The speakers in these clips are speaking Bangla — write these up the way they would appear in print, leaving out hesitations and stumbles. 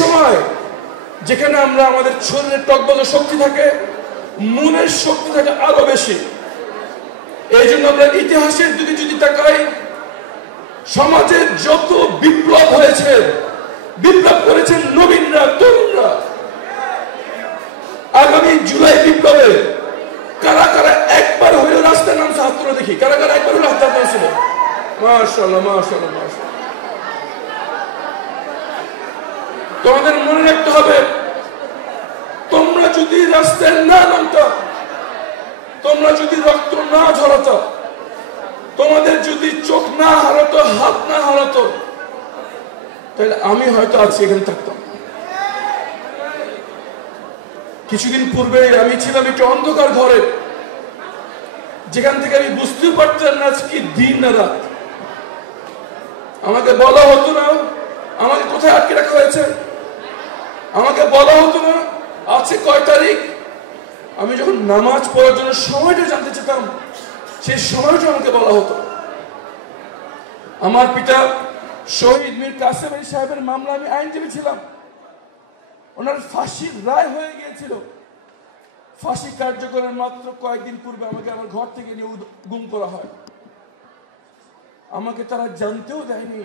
সময় যেখানে আমরা আমাদের শরীরের টকবগে শক্তি থাকে, মনের শক্তি থাকে আরো বেশি। এই জন্য আমরা ইতিহাসের দিকে যদি তাকাই, সমাজে যত বিপ্লব হয়েছে, বিপ্লব করেছেন নবীনরা, তরুণরা। আগামী জুলাই বিপ্লবে কারা কারা একবার হলেও রাস্তায় নামছে হাত তুলে দেখি, কারা কারা একবার হলেও রাস্তায় নামছিল? মাশাআল্লাহ, মাশাআল্লাহ, মাশাআল্লাহ। তোমাদের মনে রাখতে হবে, তোমরা যদি রাস্তায় না নামতো, তোমরা যদি রক্ত না ঝরাতো, তোমাদের যদি চোখ না হারাতো, হাত না হারাতো, তাহলে আমি হয়তো আজকে এখানে থাকতাম। কিছুদিন পূর্বে আমি ছিলাম একটি অন্ধকার ঘরে, যেখান থেকে আমি বুঝতেও পারতাম না আজকে দিন না রাত। আমাকে বলা হতো না আমাকে কোথায় আটকে রাখা হয়েছে, আমাকে বলা হতো না আছে কয় তারিখ। আমি যখন নামাজ পড়ার জন্য সময়টা জানতে চাইতাম, সেই সময়টা আমাকে বলা হতো। আমার পিতা শহীদ মীর কাসেম আলী সাহেবের মামলা আমি আইনজীবী ছিলাম। ওনার ফাঁসির রায় হয়ে গিয়েছিল। ফাঁসি কার্যকরের মাত্র কয়েকদিন পূর্বে আমাকে আমার ঘর থেকে নিয়ে গুম করা হয়। আমাকে তারা জানতেও দেয়নি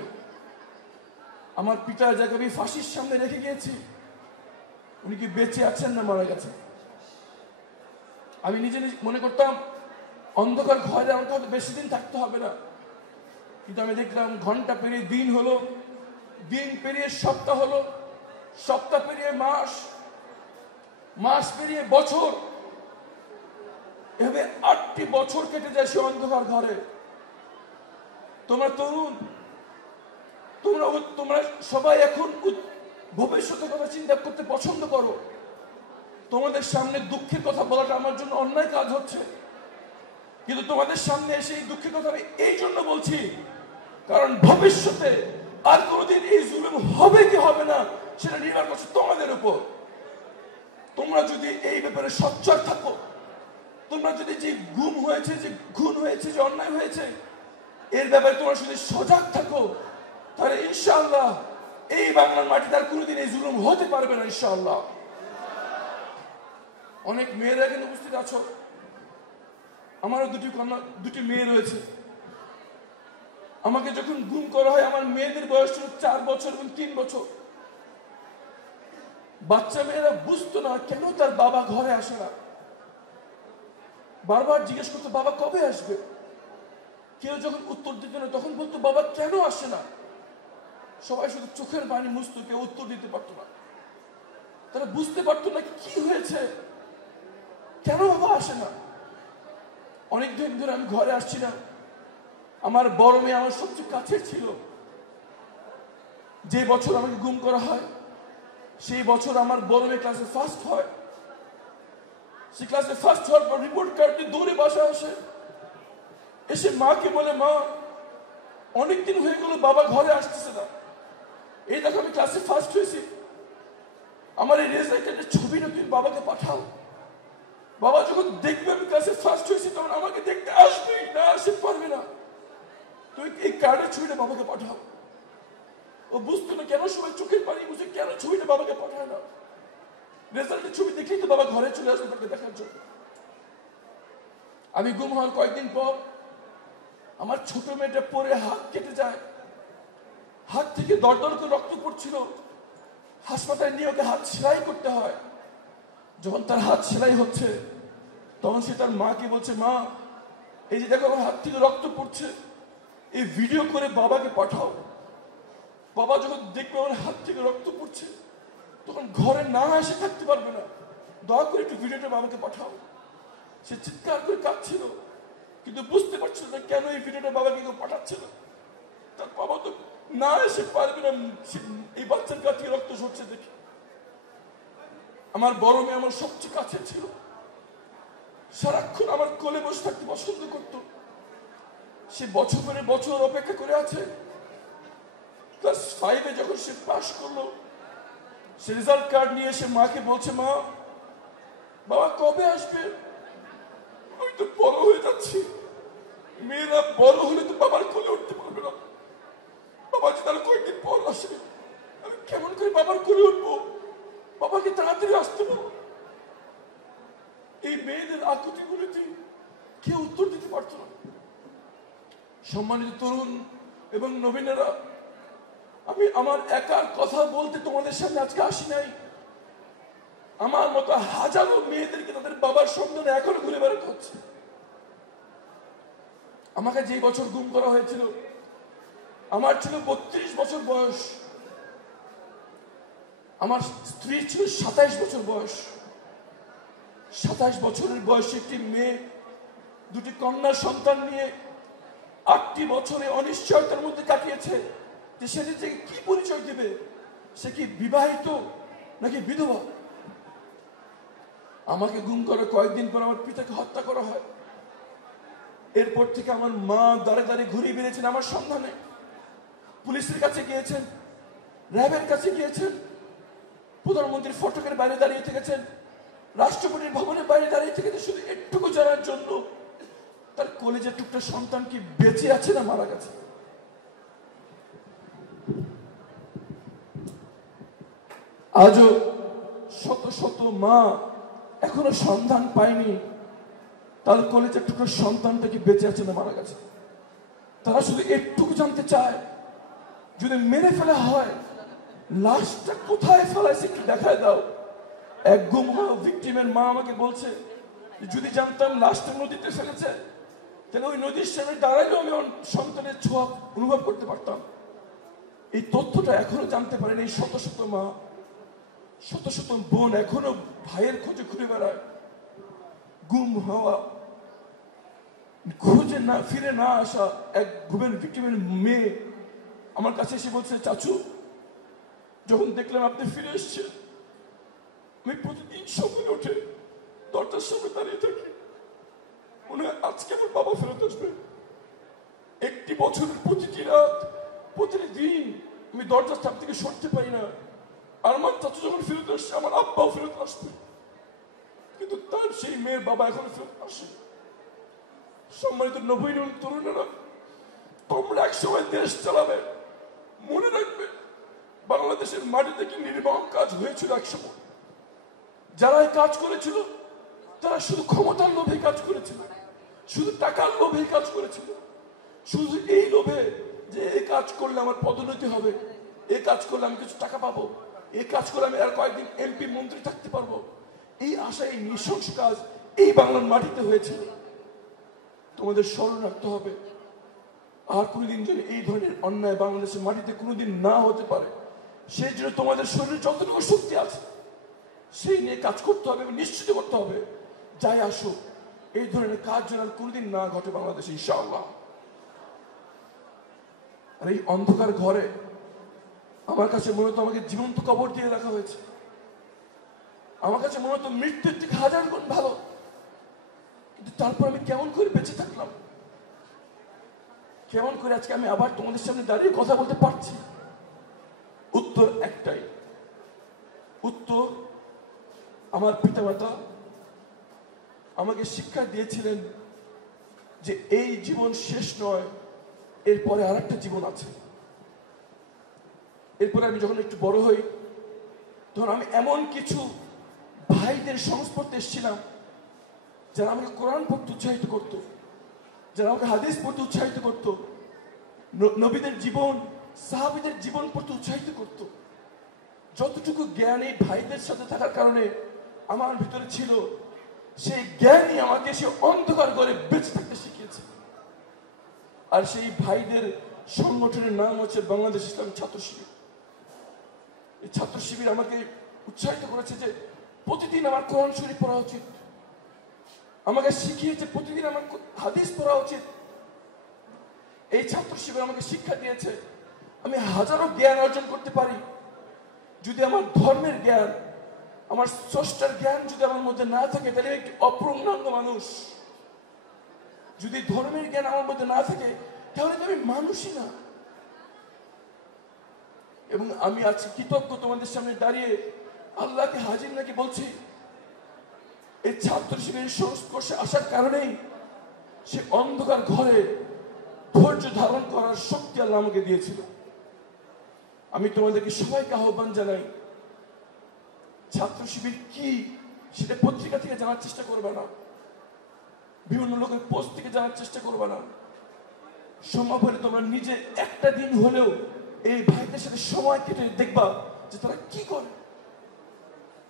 আমার পিতা যাকে আমি ফাঁসির সামনে রেখে গিয়েছি, উনি কি বেঁচে আছেন না মারা গেছেন। আমি নিজে মনে করতাম অন্ধকার ঘরে আমাকে হয়তো বেশি দিন থাকতে হবে না, কিন্তু আমি দেখলাম ঘন্টা পেরিয়ে দিন হলো, দিন পেরিয়ে সপ্তাহ হলো, সপ্তাহ পেরিয়ে মাস, মাস পেরিয়ে বছর, এভাবে 8টি বছর কেটে যায় সে অন্ধকার ঘরে। তোমরা তরুণ, তোমরা সবাই এখন ভবিষ্যতের কথা চিন্তা করতে পছন্দ করো। তোমাদের সামনে দুঃখের কথা বলাটা আমার জন্য অন্যায় কাজ হচ্ছে, কিন্তু তোমাদের সামনে এসে এই দুঃখের কথা আমি এই জন্য বলছি, কারণ ভবিষ্যতে আর কোনোদিন এই জুলুম হবে কি হবে না সেটা নির্ভর করছে তোমাদের উপর। তোমরা যদি এই ব্যাপারে সচ্চার থাকো, তোমরা যদি যে গুম হয়েছে, যে খুন হয়েছে, যে অন্যায় হয়েছে, এর ব্যাপারে তোমরা যদি সজাগ থাকো, তাহলে ইনশাআল্লাহ এই বাংলার মাটিতে আর কোনোদিন এই জুলুম হতে পারবে না ইনশাআল্লাহ। অনেক মেয়েরা এখানে উপস্থিত আছো, আমারও দুটি মেয়ে রয়েছে। আমাকে যখন গুম করা হয়, আমার মেয়েদের বয়স ছিল 4 বছর এবং 3 বছর। বাচ্চা মেয়েরা বুঝতো না কেন তার বাবা ঘরে আসে না। বারবার জিজ্ঞেস করতো বাবা কবে আসবে। কেউ যখন উত্তর দিত না তখন বলতো বাবা কেন আসে না। সবাই শুধু চোখের পানি মুছতো, কেউ উত্তর দিতে পারতো না। তারা বুঝতে পারতো না কি হয়েছে, কেন বাবা আসে না। অনেকদিন ধরে আমি ঘরে আসছি না। আমার বড় মেয়ে আমার সবচেয়ে কাছের ছিল। যে বছর আমাকে গুম করা হয়, সেই বছর আমার বড় মেয়ে ক্লাসে ফার্স্ট হয়। সে ক্লাসে ফার্স্ট হওয়ার পর রিপোর্ট কার্ড নিয়ে দৌড়ে বাসায় আসে, এসে মাকে বলে মা অনেকদিন হয়ে গেল বাবা ঘরে আসতেছে না, এই দেখো আমি ক্লাসে ফার্স্ট হয়েছি, আমার এই রেজাল্টের ছবিটা তুমি বাবাকে পাঠাও। বাবা যখন দেখবে আমি ক্লাসে ফার্স্ট হয়েছি তখন আমাকে দেখতে আসবেই, না আসতে পারবে না, তুই এই কার্ডের ছবিটা বাবাকে পাঠাও। ও বুঝতো না কেন সবাই চোখের পানি বুঝে কেন ছবিটা বাবাকে পাঠায় না। রেজাল্টের ছবি দেখলেই তো বাবা ঘরে চলে আসবে তাকে দেখার জন্য। আমি গুম হওয়ার কয়েকদিন পর আমার ছোট মেয়েটা পরে হাত কেটে যায়, হাত থেকে দরদর করে রক্ত পড়ছিল। হাসপাতালে নিয়ে ওকে হাত সেলাই করতে হয়। যখন তার হাত সেলাই হচ্ছে তখন সে তার মাকে বলছে মা এই যে দেখো আমার হাত থেকে রক্ত পড়ছে, এই ভিডিও করে বাবাকে পাঠাও। বাবা যখন দেখবে আমার হাত থেকে রক্ত পড়ছে তখন ঘরে না এসে থাকতে পারবে না, দয়া করে একটু ভিডিওটা বাবাকে পাঠাও। সে চিৎকার করে কাঁদছিল, কিন্তু বুঝতে পারছিল না কেন এই ভিডিওটা বাবাকে কেউ পাঠাচ্ছে না। তার বাবা তো না এসে পারবে না এই বাচ্চার কাছ থেকে রক্ত ঝরছে দেখে। আমার বড় মেয়ে আমার সবচেয়ে কাছে ছিল, সারাক্ষণ আমার কোলে বসে থাকতে পছন্দ করতো। সে বছর পরে বছর অপেক্ষা করে আছে। ক্লাস 5-এ যখন সে পাস করলো, সে রেজাল্ট কার্ড নিয়ে এসে মাকে বলছে মা বাবা কবে আসবে, আমি তো বড় হয়ে যাচ্ছি, মেয়েরা বড় হলে তো বাবার কোলে উঠতে পারবে না, বাবা যদি তার কয়েকদিন পর আসে আমি কেমন করে বাবার করে উঠবো, বাবাকে তাড়াতাড়ি আসতে বলবো। এই মেয়েদের আকুতিগুলোতে কেউ উত্তর দিতে পারত না। সম্মানিত তরুণ এবং নবীনেরা, আমি আমার একার কথা বলতে তোমাদের সামনে আজকে আসি নাই। আমার মতো হাজারো মেয়েদেরকে তাদের বাবার সন্ধানে এখনো ঘুরে বেড়াতে হচ্ছে। আমাকে যে বছর গুম করা হয়েছিল আমার ছিল 32 বছর বয়স, আমার স্ত্রী ছিল 27 বছর বয়স। 27 বছরের বয়সে একটি মেয়ে দুটি কন্যা সন্তান নিয়ে 8টি বছরে অনিশ্চয়তার মধ্যে কাটিয়েছে যে সে নিজেকে কি পরিচয় দেবে, সে কি বিবাহিত নাকি বিধবা। আমাকে গুম করার কয়েকদিন পর আমার পিতাকে হত্যা করা হয়। এরপর থেকে আমার মা দাঁড়ে দাঁড়িয়ে ঘুরে বেরিয়েছেন আমার সন্ধানে, পুলিশের কাছে গিয়েছেন, র্যাবের কাছে গিয়েছেন, প্রধানমন্ত্রীর ফটকের বাইরে দাঁড়িয়ে থেকেছেন, রাষ্ট্রপতির ভবনের বাইরে দাঁড়িয়ে থেকেছেন, শুধু একটুকু জানার জন্য তার কলেজের টুকটা সন্তান কি বেঁচে আছে না মারা গেছে। আজও শত শত মা এখনো সন্ধান পায়নি তার কলেজের টুকরো সন্তানটা কি বেঁচে আছে না মারা গেছে। তারা শুধু একটুকু জানতে চায়, যদি মেরে ফেলা হয় লাশটা কোথায় ফেলাইছে একটু দেখায় দাও। এক গুম হওয়া ভিকটিমের মা আমাকে বলছে, যদি জানতাম লাশটা নদীতে ফেলেছে তাহলে ওই নদীর সামনে দাঁড়ালেও আমি সন্তানের ছোঁয়া অনুভব করতে পারতাম। এই তথ্যটা এখনো জানতে পারেন এই শত শত মা, শত শত বোন এখনো ভাইয়ের খোঁজে ঘুরে বেড়ায়। গুম হওয়া, খুঁজে না ফিরে না আসা এক গুমের ভিকটিমের মেয়ে আমার কাছে এসে বলছে, চাচু যখন দেখলাম আপনি ফিরে এসছেন আমি প্রতিদিন সকালে উঠে দরজার সামনে দাঁড়িয়ে থাকি, মনে হয় আজকে আমার বাবা ফেরত আসবে। একটি বছরের প্রতিটি রাত প্রতিটি দিন আমি দরজার সামনে থেকে সরতে পারি না। আর আমার চাচু যখন ফেরত আসছে আমার আব্বাও ফেরত আসবে, কিন্তু তার সেই মেয়ের বাবা এখনো ফেরত আসে। সম্মানিত নবীন তরুণেরা, তোমরা একসময় দেশ চালাবে, মনে রাখবে বাংলাদেশের মাটিতে কি নির্মম কাজ হয়েছিল একসময়। যারা এই কাজ করেছিল তারা শুধু ক্ষমতার লোভে কাজ করেছিল, শুধু টাকার লোভে কাজ করেছিল, শুধু এই লোভে যে এই কাজ করলে আমার পদোন্নতি হবে, এই কাজ করলে আমি কিছু টাকা পাবো, এই কাজ করলে আমি আর কয়েকদিন এমপি মন্ত্রী থাকতে পারবো। এই আশায় এই নৃশংস কাজ এই বাংলার মাটিতে হয়েছিল। তোমাদের স্মরণ রাখতে হবে, আর কোনোদিন যেন এই ধরনের অন্যায় বাংলাদেশের মাটিতে কোনোদিন না হতে পারে। সেই জন্য তোমাদের শরীরে যতটুকু শক্তি আছে সেই নিয়ে কাজ করতে হবে এবং নিশ্চিত করতে হবে যাই আসুক এই ধরনের কাজ যেন আর কোনোদিন না ঘটে বাংলাদেশে, ইনশাআল্লাহ। আর এই অন্ধকার ঘরে আমার কাছে মনে হতো আমাকে জীবন্ত কবর দিয়ে রাখা হয়েছে। আমার কাছে মনে হতো মৃত্যুর থেকে হাজার গুণ ভালো, কিন্তু তারপর আমি কেমন করে বেঁচে থাকলাম, কেমন করে আজকে আমি আবার তোমাদের সামনে দাঁড়িয়ে কথা বলতে পারছি। উত্তর একটাই, উত্তর আমার পিতামাতা আমাকে শিক্ষা দিয়েছিলেন যে এই জীবন শেষ নয়, এরপরে আর একটা জীবন আছে। এরপরে আমি যখন একটু বড় হই তখন আমি এমন কিছু ভাইদের সংস্পর্শে এসেছিলাম যারা আমাকে কোরআন পড়তে উৎসাহিত করতো, যারা আমাকে হাদিস পড়তে উৎসাহিত করতো, নবীদের জীবন, সাহাবীদের জীবন পড়তে উৎসাহিত করতো। যতটুকু জ্ঞান এই ভাইদের সাথে থাকার কারণে আমার ভিতরে ছিল, সেই জ্ঞানই আমাকে সে অন্ধকার করে বেঁচে থাকতে শিখিয়েছে। আর সেই ভাইদের সংগঠনের নাম হচ্ছে বাংলাদেশ ইসলামী ছাত্র শিবির। এই ছাত্র শিবির আমাকে উৎসাহিত করেছে যে প্রতিদিন আমার কোরআন শরীফ পড়া উচিত, আমাকে শিখিয়েছে প্রতিদিন আমার হাদিস পড়া উচিত। এই ছাত্র শিবির আমাকে শিক্ষা দিয়েছে আমি হাজারো জ্ঞান অর্জন করতে পারি, যদি আমার ধর্মের জ্ঞান, আমার স্রষ্টার জ্ঞান যদি আমার মধ্যে না থাকে তাহলে একটি অপূর্ণাঙ্গ মানুষ। যদি ধর্মের জ্ঞান আমার মধ্যে না থাকে তাহলে তো আমি মানুষই না। এবং আমি আজকে কৃতজ্ঞ তোমাদের সামনে দাঁড়িয়ে আল্লাহকে হাজির নাকি বলছি, এই ছাত্র শিবিরের সংস্পর্শে আসার কারণেই সে অন্ধকার ঘরে ধৈর্য ধারণ করার শক্তি আল্লাহ আমাকে দিয়েছিল। আমি তোমাদেরকে সবাইকে আহ্বান জানাই, ছাত্র শিবির কি সেটা পত্রিকা থেকে জানার চেষ্টা করবে না, বিভিন্ন লোকের পোস্ট থেকে জানার চেষ্টা করবে না। সম্ভব হলে তোমরা নিজে একটা দিন হলেও এই ভাইদের সাথে সময় কেটে দেখবা যে তারা কি করে।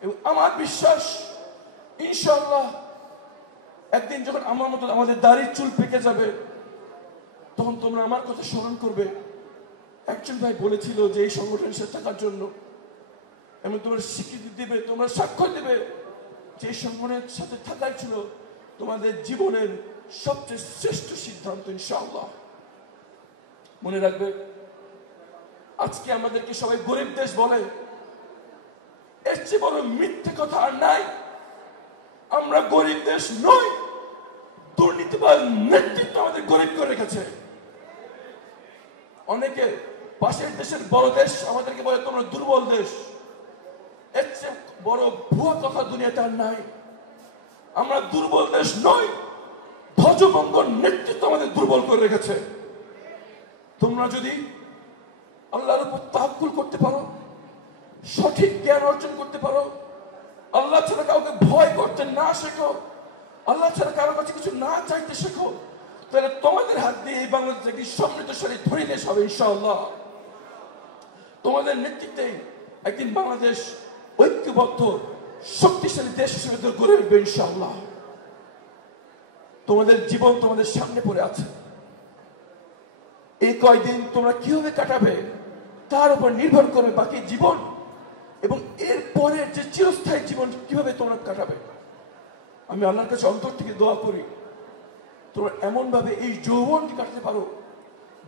এবং আমার বিশ্বাস, ইনশাআল্লাহ একদিন যখন আমার মতো আমাদের দাড়ির চুল পেকে যাবে, তখন তোমরা আমার কথা স্মরণ করবে। একজন ভাই বলেছিল যে এই সংগঠনের সাথে থাকার জন্য, এবং তোমরা স্বীকৃতি দেবে, তোমরা সাক্ষ্য দেবে যে এই সংগঠনের সাথে থাকাই ছিল তোমাদের জীবনের সবচেয়ে শ্রেষ্ঠ সিদ্ধান্ত। ইনশাআল্লাহ মনে রাখবে, আজকে আমাদেরকে সবাই গরিব দেশ বলে, এর চেয়ে বড় মিথ্যে কথা আর নাই। আমরা গরিব দেশ নই, দুর্নীতিবাদ নেতৃত্ব আমাদের গরিব করে রেখেছে। অনেকে পাশের দেশের বড় দেশ আমাদেরকে বলে তোমরা দুর্বল দেশ। এর চেয়ে বড় ভুয়া কথা দুনিয়াতে আর নাই। আমরা দুর্বল দেশ নই, ধ্বজভঙ্গ নেতৃত্ব আমাদের দুর্বল করে রেখেছে। তোমরা যদি আল্লাহর উপর তাওয়াক্কুল করতে পারো, সঠিক জ্ঞান অর্জন করতে পারো, আল্লাহ ছাড়া কাউকে ভয় করতে না শেখো, আল্লাহ ছাড়া কারো কাছে কিছু না চাইতে শেখো, তাহলে তোমাদের হাত দিয়ে এই বাংলাদেশ একটি সমৃদ্ধশালী ধনী দেশ হবে ইনশাআল্লাহ। তোমাদের নেতৃত্বে একদিন বাংলাদেশ ঐক্যবদ্ধ শক্তিশালী দেশ হিসেবে গড়ে উঠবে ইনশাআল্লাহ। তোমাদের জীবন তোমাদের সামনে পড়ে আছে। এই কয়দিন তোমরা কিভাবে কাটাবে তার উপর নির্ভর করবে বাকি জীবন, এবং এর পরের যে চিরস্থায়ী জীবন কিভাবে তোমরা কাটাবে। আমি আল্লাহর কাছে অন্তর থেকে দোয়া করি তোমরা এমন ভাবে এই যৌবনকে কাটাতে পারো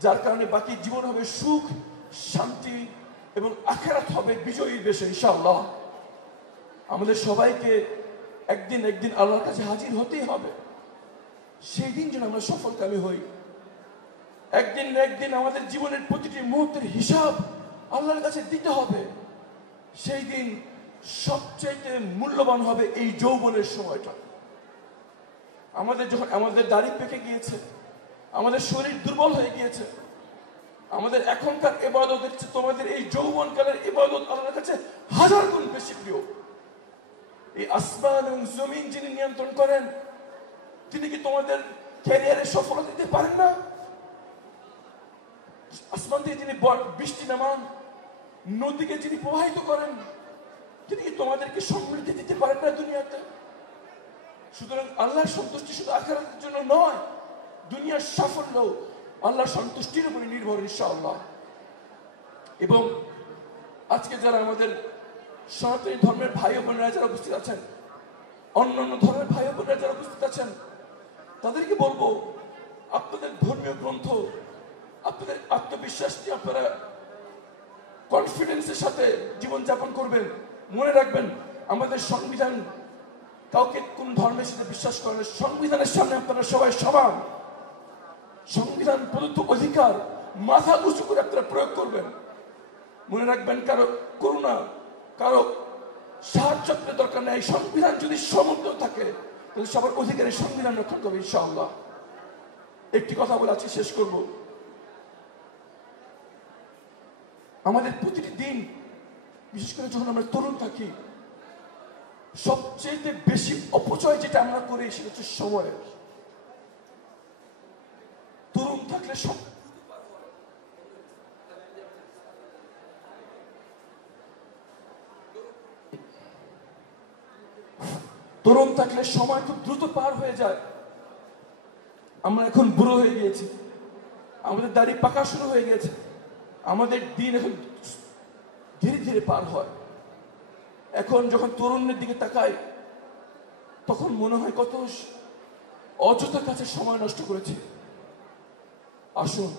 যার কারণে বাকি জীবন হবে সুখ, শান্তি এবং আখিরাত হবে বিজয়ী দেশে ইনশাআল্লাহ। আমাদের সবাইকে একদিন আল্লাহর কাছে হাজির হতেই হবে। সেই দিন যেন আমরা সফলকামী হই। একদিন আমাদের জীবনের প্রতিটি মুহূর্তের হিসাব আল্লাহর কাছে দিতে হবে। সেই দিন সবচেয়ে মূল্যবান হবে এই যৌবনের সময়টা। যখন আমাদের দাড়ি পেকে গিয়েছে, আমাদের শরীর দুর্বল হয়ে গিয়েছে, আমাদের এখনকার ইবাদত হচ্ছে তোমাদের এই যৌবনকালের ইবাদত আল্লাহর কাছে 1000 গুণ বেশি প্রিয়। এই আসমান এবং জমিন যিনি নিয়ন্ত্রণ করেন, তিনি কি তোমাদের ক্যারিয়ারে সফলতা দিতে পারেন না? আসমান থেকে যিনি বৃষ্টি নামান, নদীকে যিনি প্রবাহিত করেন, তিনি কি তোমাদেরকে সমৃদ্ধি দিতে পারেন না দুনিয়াতে? সুতরাং আল্লাহর সন্তুষ্টি শুধু আখিরাতের জন্য নয়, দুনিয়ার সাফল্য আল্লাহর সন্তুষ্টির উপরে নির্ভর ইনশাআল্লাহ। এবং আজকে যারা আমাদের সনাতনী ধর্মের ভাই বোনেরা যারা উপস্থিত আছেন, অন্যান্য ধর্মের ভাই বোনেরা যারা উপস্থিত আছেন, তাদেরকে বলবো আপনাদের ধর্মীয় গ্রন্থ, আপনাদের আত্মবিশ্বাস নিয়ে আপনারা কনফিডেন্সের সাথে জীবনযাপন করবেন। মনে রাখবেন আমাদের সংবিধান কাউকে কোন ধর্মের সাথে বিশ্বাস করে না। সংবিধানের সামনে আপনারা সবাই সমান। সংবিধান প্রদত্ত অধিকার মাথা উঁচু করে আপনারা প্রয়োগ করবেন। মনে রাখবেন কারো করুণা, কারো সাহায্য দরকার নেই। সংবিধান যদি সমুদ্র থাকে তাহলে সবার অধিকারে সংবিধান রক্ষা করবে ইনশাআল্লাহ। একটি কথা বলে আজকে শেষ করব। আমাদের প্রতিটি দিন, বিশেষ করে যখন আমরা তরুণ থাকি, সবচেয়ে বেশি অপচয় যেটা আমরা করি সেটা হচ্ছে সময়ের। তরুণ থাকলে সময় খুব দ্রুত পার হয়ে যায়। আমরা এখন বুড়ো হয়ে গিয়েছি, আমাদের দাড়ি পাকা শুরু হয়ে গেছে, আমাদের দিন এখন ধীরে ধীরে পার হয়। এখন যখন তরুণের দিকে তাকাই তখন মনে হয় কত অযথা কাছে সময় নষ্ট করেছি। আসুন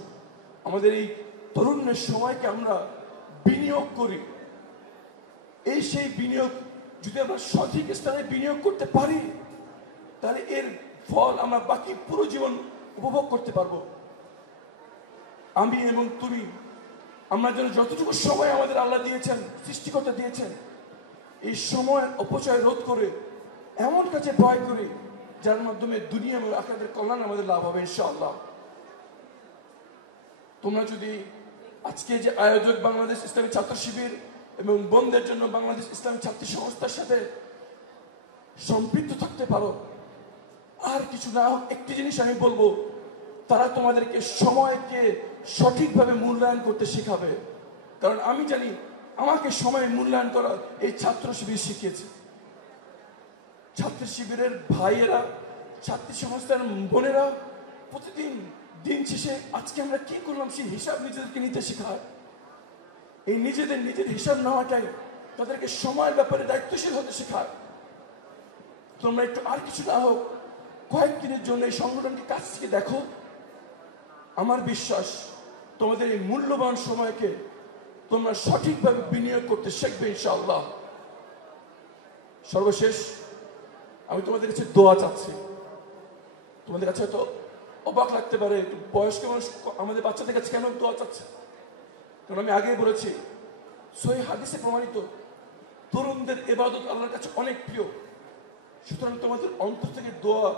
আমাদের এই তরুণের সময়কে আমরা বিনিয়োগ করি। সেই বিনিয়োগ যদি আমরা সঠিক স্থানে বিনিয়োগ করতে পারি তাহলে এর ফল আমরা বাকি পুরো জীবন উপভোগ করতে পারবো। আমি এবং তুমি, আমরা যেন যতটুকু সময় আমাদের আল্লাহ দিয়েছেন, সৃষ্টিকর্তা দিয়েছেন, এই সময় অপচয় রোধ করে এমন কাছে ব্যয় করি যার মাধ্যমে দুনিয়া এবং আখিরাতের কল্যাণ আমাদের লাভ হবে ইনশাআল্লাহ। তোমরা যদি আজকে যে আয়োজক বাংলাদেশ ইসলামী ছাত্র শিবির এবং বন্ধের জন্য বাংলাদেশ ইসলামী ছাত্র সংস্থার সাথে সম্পৃক্ত থাকতে পারো, আর কিছু না হোক একটি জিনিস আমি বলবো, তারা তোমাদেরকে সময়কে সঠিকভাবে মূল্যায়ন করতে শেখাবে। কারণ আমি জানি আমাকে সময় মূল্যায়ন করা এই ছাত্র শিবির শিখিয়েছে। ছাত্র শিবিরের ভাইয়েরা, ছাত্রী সংস্থার বোনেরা প্রতিদিন দিন শেষে আজকে আমরা কি করলাম সেই হিসাব নিজেদেরকে নিতে শেখায়। এই নিজের হিসাব নেওয়াটাই তাদেরকে সময়ের ব্যাপারে দায়িত্বশীল হতে শেখায়। তোমরা একটু আর কিছু না হোক কয়েকদিনের জন্য এই সংগঠনকে কাছ থেকে দেখো, আমার বিশ্বাস তোমাদের এই মূল্যবান সময়কে তোমরা সঠিকভাবে বিনিয়োগ করতে শিখবে ইনশাআল্লাহ। সর্বশেষ আমি তোমাদের কাছে দোয়া চাচ্ছি। তোমাদের কাছে হয়তো অবাক লাগতে পারে, একটু বয়স্ক মানুষ আমাদের বাচ্চাদের কাছে কেন দোয়া চাচ্ছে, কারণ আমি আগেই বলেছি সহিহ হাদিসে প্রমাণিত তরুণদের ইবাদত আল্লাহর কাছে অনেক প্রিয়। সুতরাং তোমাদের অন্তর থেকে দোয়া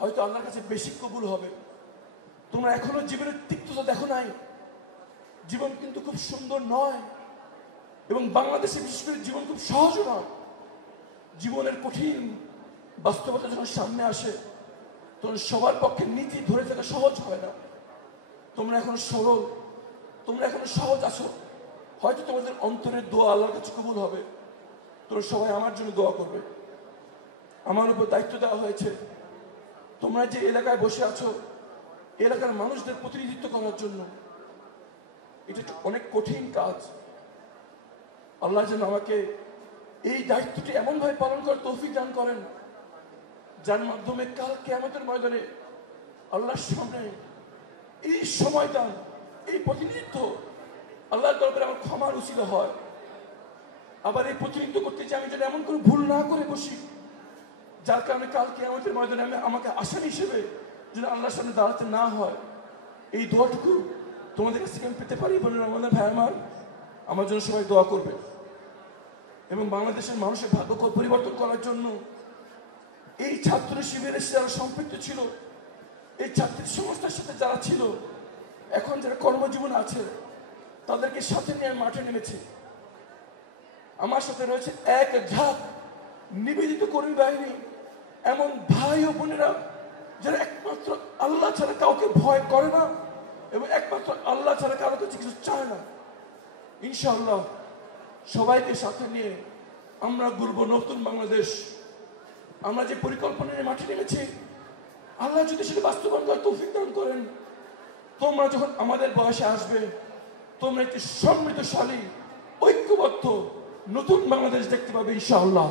হয়তো আল্লাহর কাছে বেশি কবুল হবে। তোমরা এখনো জীবনের তিক্ততা দেখো নাই, জীবন কিন্তু খুব সুন্দর নয়, এবং বাংলাদেশে বিশেষ করে জীবন খুব সহজ নয়। জীবনের কঠিন বাস্তবতা যখন সামনে আসে তখন সবার পক্ষে নীতি ধরে থাকা সহজ হয় না। তোমরা এখন সরল, তোমরা এখন সহজ আছো, হয়তো তোমাদের অন্তরের দোয়া আল্লাহর কাছে কবুল হবে। তোমরা সবাই আমার জন্য দোয়া করবে। আমার উপর দায়িত্ব দেওয়া হয়েছে তোমরা যে এলাকায় বসে আছো এলাকার মানুষদের প্রতিনিধিত্ব করার জন্য। এটা অনেক কঠিন কাজ। আল্লাহ যেন আমাকে এই দায়িত্বটি এমনভাবে পালন করার তৌফিক দান করেন যার মাধ্যমে কাল কিয়ামতের ময়দানে আল্লাহর সামনে এই সময়দান, এই প্রতিনিধিত্ব আল্লাহর দরবারে আমার ক্ষমার উচিত হয়। আবার এই প্রতিনিধিত্ব করতে যে আমি যেন এমন কোনো ভুল না করে বসি যার কারণে কাল কিয়ামতের ময়দানে আমাকে আসামি হিসেবে যেন আল্লাহর সামনে দাঁড়াতে না হয়। এই দোয়াটুকু তোমাদের কাছ থেকে আমি পেতে পারি বলে আমাদের ভাই আমার জন্য সবাই দোয়া করবে। এবং বাংলাদেশের মানুষের ভাগ্য পরিবর্তন করার জন্য এই ছাত্র শিবিরের যারা সম্পৃক্ত ছিল, এই ছাত্রী সংস্থার সাথে যারা ছিল, এখন যারা কর্মজীবন আছে তাদেরকে সাথে নিয়ে মাঠে নেমেছে। আমার সাথে রয়েছে এক ঝাঁক নিবেদিত কর্মী বাহিনী, এমন ভাই ও বোনেরা যারা একমাত্র আল্লাহ ছাড়া কাউকে ভয় করে না এবং একমাত্র আল্লাহ ছাড়া কারো কাছে কিছু চায় না। ইনশাআল্লাহ সবাইকে সাথে নিয়ে আমরা গড়ব নতুন বাংলাদেশ। আমরা যে পরিকল্পনা নিয়ে মাঠে নেমেছি, আল্লাহ যদি সেটা বাস্তবায়ন করার তৌফিক দান করেন, তোমরা যখন আমাদের বয়সে আসবে তোমরা একটি সমৃদ্ধশালী ঐক্যবদ্ধ নতুন বাংলাদেশ দেখতে পাবে ইনশাআল্লাহ।